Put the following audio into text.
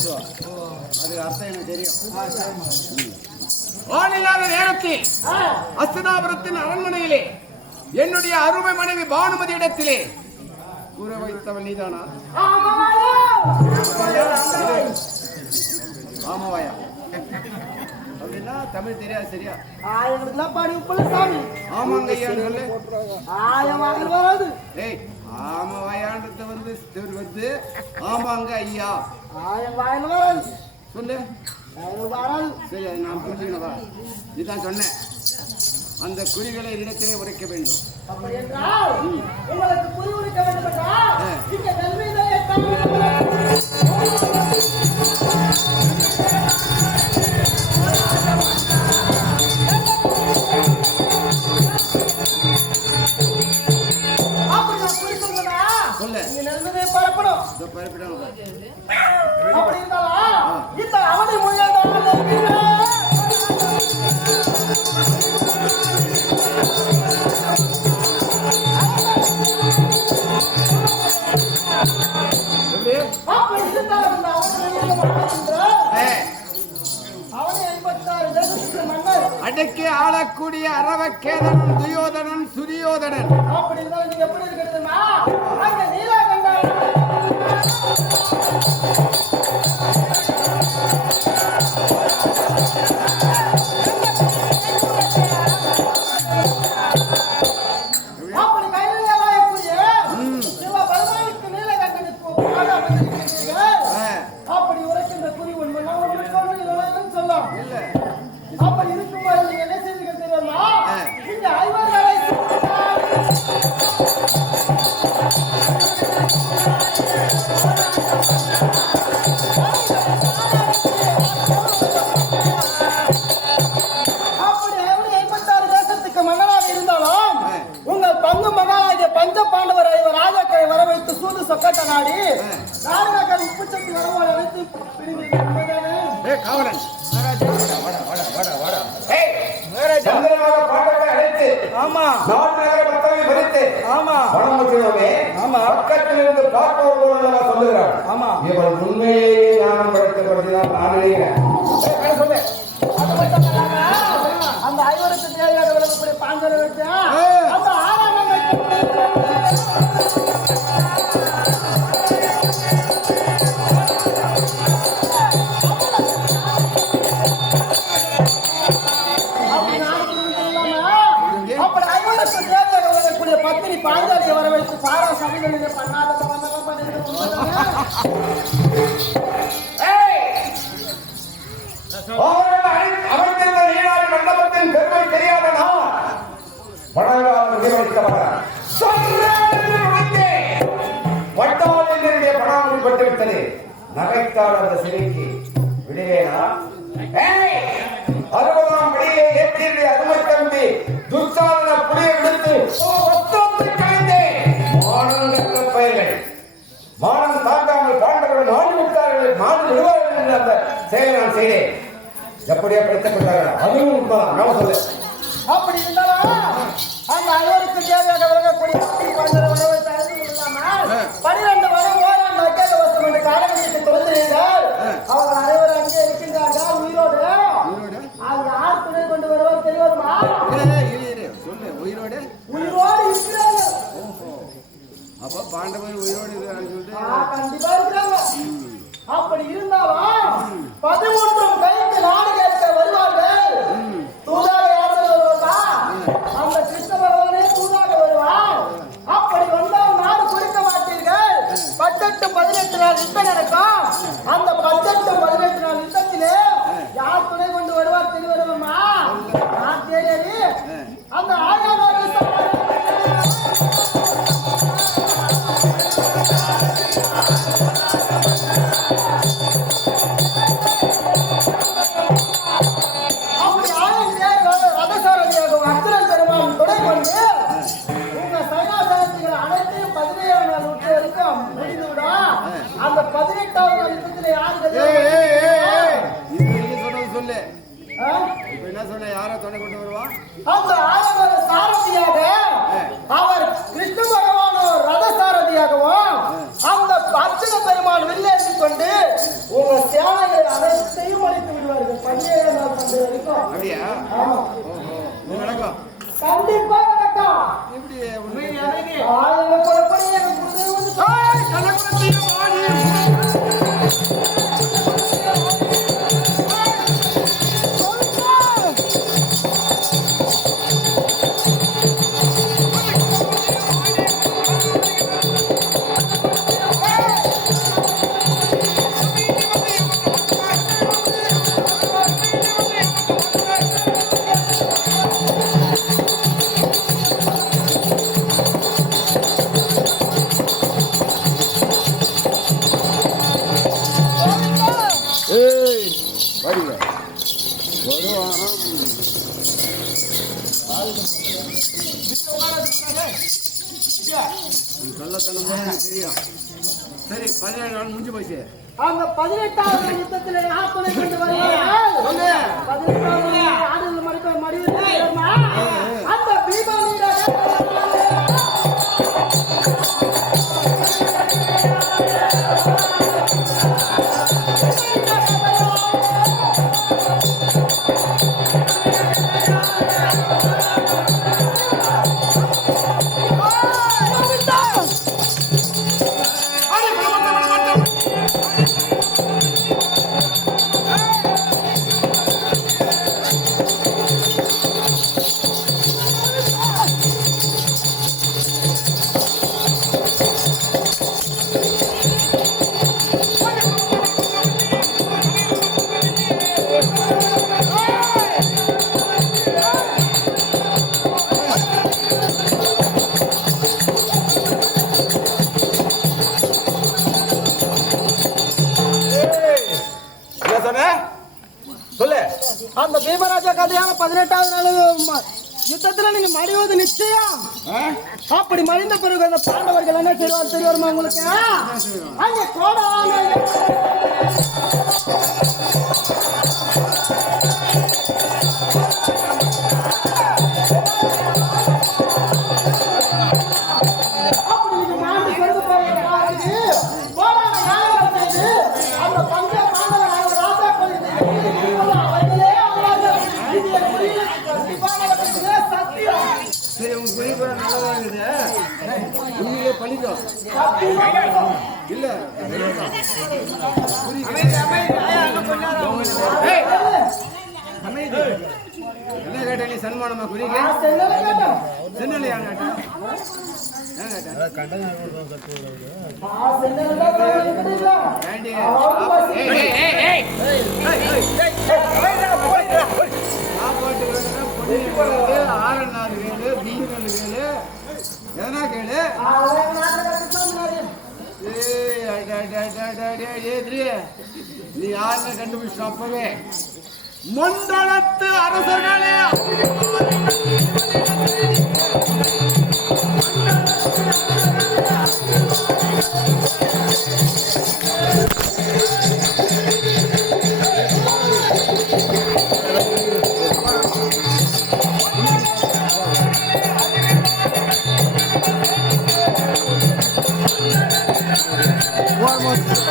அதுக்கு அர்த்தம் எனக்கு தெரியும். ஆளில்லாத நேரத்தில் அஸ்தினாபுரத்தின் அரண்மனையிலே என்னுடைய அருமை மனைவி பானுமதி இடத்திலே கூற வைத்தவன் நீதானா? ஆமாவாயா? அப்படின்னா தமிழ் தெரியாது சரியா? ஆமாங்க ஐயான்னு சொல்லு. ஏய் ஆமாவாயான்றது வந்து ஆமாங்க ஐயா சொல்லு. சரி அது நான் புரிஞ்சுக்கணவா? இதுதான் சொன்னேன், அந்த குறிகளை இடத்திலே உரைக்க வேண்டும். அடக்கி ஆளக்கூடிய அரவக்கேதனன் துயோதனன் சுரியோதனன் பக்கத்திலிருந்து பார்ப்பவர்கள் சொல்லுகிறார். ஆமா இவள் உண்மையிலேயே ஞானம் படுத்தப்படுகிறார். நான் நினைக்கிறேன் அந்த ஐவருக்கு தேவையான பாஞ்சரை வச்சா பத்தினி பாஞ்சாலியை வர வைத்து பாரா சபைகளிலே பண்ணாத அமைந்திருந்த நீராடி மண்டபத்தின் பெருமை தெரியாதனா வட்டாளினுடைய பணாமல் பட்டுவிட்டது. நகைத்தாள் அந்த சிறைக்கு விடுவேனா? 60ஆம் படியிலே ஏற்றிய அருமை தம்பி துர்சாதன புலியை விடுத்து மானம் தாண்டாமல் பாண்டவர்கள் மாண்டு விட்டார்கள், மாண்டு விடுவார்கள் என்று அந்த செயலை நான் செய்தேன். எப்படியா படுத்தப்பட்டார்கள்? அதுவும் உண்மைதான். நான் சொல்ல அப்படி இருந்தாலும் அந்த அனைவருக்கு தேவையாக விளங்கக்கூடிய 12 வரை ஓராண்டு அக்கேத வருஷம் என்று காலகட்டத்தை கொடுத்திருந்தால் அவர்கள் அனைவரும் அங்கே இருக்கின்றார்கள் உயிரோடு. அது யார் துணை கொண்டு வருவார் தெரியுமா? உயிரோடு இருக்கிறாங்க. அப்ப பாண்டவர் உயிரோடு கண்டிப்பா இருக்கிறாங்க. அப்படி இருந்தாலும் 13 கைக்கு நாடு கேட்க வருவார்கள். தூதாக யாரும் வருவா? அந்த கிருஷ்ண பகவானே தூதாக வருவார். அப்படி வந்தால் நாடு கொடுக்க மாட்டீர்கள். 18 நாள் யுத்தம் நடக்கும். அந்த 18 நாள் யுத்தத்திலே யார் துணை கொண்டு வருவார் தெரியுமா? நான் தேடி அந்த அந்த 18வது நாள் யுத்தத்திலே சொல்லு என்ன சொன்ன? யார துணை கொண்டு வருவான்? அந்த ஆயவர் சாரதியாக அவர் கிருஷ்ண பகவானோ ரத சாரதியாகவும் அந்த அர்ச்சன பெருமான் வில்லேந்தி கொண்டு உங்க சேவைகள் அனைத்தையும் அழைத்து விடுவார்கள். 17 நாள் பண்டிகை வரைக்கும். அப்படியா? ஆமா. நடக்கும். கண்டிப்பா நடக்கும். எப்படி உண்மை அழகி ஆளுங்க புறப்படி எனக்கு முதல் வந்து கலக்குறத்தையும் ஆடி சரி 17 நாள் முடிஞ்சு போச்சு. அந்த 18வது யுத்தத்தில் யார் துணை கொண்டு வருகிறார்கள்? 18வது ஆடுகள் மடிவில் அந்த பீமானீர அந்த பீமராஜா கதையான 18வது நாள் யுத்தத்துல நீங்க மடிவது நிச்சயம். அப்படி மடிந்த பிறகு அந்த பாண்டவர்கள் என்ன செய்வார் தெரியுமா உங்களுக்கு? அங்க கோடான பண்ணிக்கோ இல்ல என்ன கேட்ட நீ சன்மானமா குறிக்க சென்னலையா சாப்பாட்டு 6 வேலு மீன்கள் வேலு எதனா கேளு. நீ யாருன்னு கண்டுபிடிச்ச அப்பவே மண்டலத்து அரசர்களே One more.